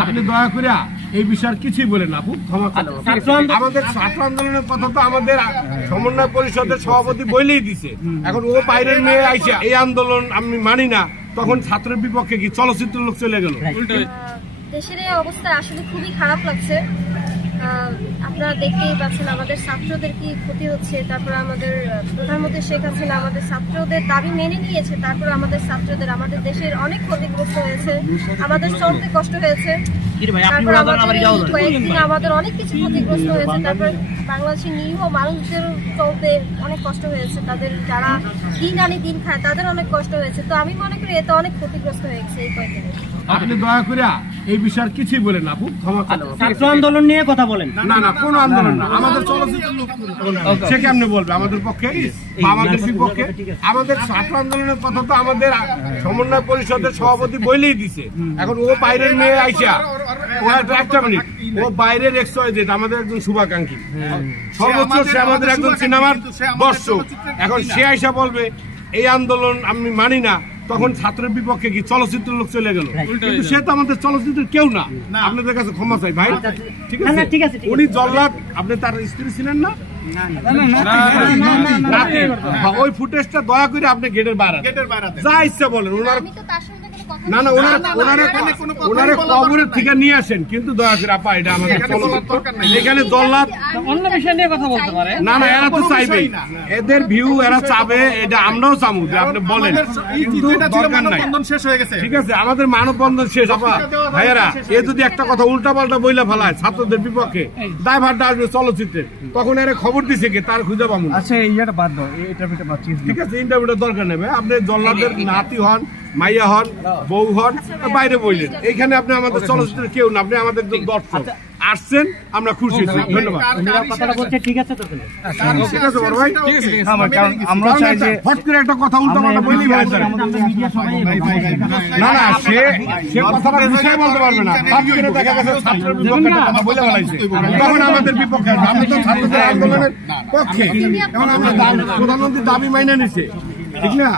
আপনি দয়া করে এই বিষয়ে কিছুই বলেন আপু, ক্ষমা চাইলাম। আমাদের ছাত্র আন্দোলনের কথা তো আমাদের সমন্বয় পরিষদের সভাপতি বলেই দিছে। এখন ও বাইরের মেয়ে আইসা এই আন্দোলন আমি মানি না, তখন ছাত্রের বিপক্ষে কি চলচ্চিত্র লোক চলে গেল। দেশের এই অবস্থা আসলে খুবই খারাপ লাগছে। আপনারা দেখতেই পাচ্ছেন আমাদের ছাত্রদের কি ক্ষতি হচ্ছে। তারপর আমাদের প্রধানমন্ত্রী শেখ হাসিনা আমাদের ছাত্রদের দাবি মেনে নিয়েছে, তারপর আমাদের ছাত্রদের আমাদের দেশের অনেক ক্ষতিগ্রস্ত হয়েছে, আমাদের চলতে কষ্ট হয়েছে, তারপর কয়েকদিন আমাদের অনেক কিছু ক্ষতিগ্রস্ত হয়েছে। তারপর বাংলাদেশের নিরীহ মানুষদের চলতে অনেক কষ্ট হয়েছে, তাদের যারা দিন আনি দিন খায় তাদের অনেক কষ্ট হয়েছে। তো আমি মনে করি এতে অনেক ক্ষতিগ্রস্ত হয়েছে এই কয়েকদিনে। আপনি দয়া করে এই বিষয়ে কিছুই বলেন আপু, ক্ষমা চাইলাম। ছাত্র আন্দোলন নিয়ে কথা বলেন। না না, কোন আন্দোলন না, আমাদের চলচ্চিত্র লোক সে কেমনে বলবে আমাদের পক্ষে বা আমাদের বিপক্ষে। আমাদের ছাত্র আন্দোলনের কথা তো আমাদের সমন্বয় পরিষদের সভাপতি বলেই দিছে। এখন ও বাইরের মেয়ে আইসা, ও একটা মিনিট, ও বাইরের XYZ আমাদের একজন শুভাকাঙ্ক্ষী, সর্বোচ্চ সে আমাদের একজন সিনেমার দর্শক। এখন সে আইসা বলবে এই আন্দোলন আমি মানি না, তখন ছাত্রের বিপক্ষে কি চলচ্চিত্র লোক চলে গেল। কিন্তু সে তো আমাদের চলচ্চিত্রের কেউ না। আপনাদের কাছে ক্ষমা চাই ভাই, ঠিক আছে। উনি জল্লাদ, আপনি তার স্ত্রী ছিলেন না? ওই ফুটেজটা দয়া করে আপনি গেটের বাইরে যা ইচ্ছা বলেন। না না, ওনারা কবরের থেকে নিয়ে আসেন, কিন্তু দয়া করে আপা এটা আমাদের এখানে জল্লাদ অন্য বিষয় নিয়ে কথা বলতে পারে। না না, এরা তো চাইবেই, এদের ভিউ এরা চাবে, এটা আমরাও চাবো যে আপনি বলেন, কিন্তু দরকার নাই। ঠিক আছে, আমাদের মানববন্ধন শেষ। আপা ভাইয়েরা, এ যদি একটা কথা উল্টা পাল্টা বইলা ফেলায় ছাত্রদের বিপক্ষে, দায়ভারটা আসবে চলচ্চিত্রের, তখন এরা খবর দিছে কি তার খুঁজে পাবো। আচ্ছা, এইটা বাদ দাও, ইন্টারভিউটা বাদ। ঠিক আছে, ইন্টারভিউটা দরকার নেবে। আপনি জল্লাদের নাতি হন, মাইয়া হন, বউ হন, বাইরে বললেন, এইখানে আপনি আমাদের চলচ্চিত্রের কেউ না, আপনি আমাদের দর্শক আসছেন, আমরা খুশি। ধন্যবাদ। ঠিক আছে তো, ঠিক আছে বড় ভাই, আমরা চাই যে হট করে একটা কথা উল্টা পাল্টা বললেই ভাই। না না, সে কথাটা বুঝাই বলতে পারবে না। হট করে দেখা গেছে ছাত্রের বিপক্ষে কথা বলে ফেলাইছে, তখন আমাদের বিপক্ষে। আমরা তো ছাত্রদের আন্দোলনের পক্ষে, এখন আমরা প্রধানমন্ত্রীর দাবি মাইনে নিছে, ঠিক না?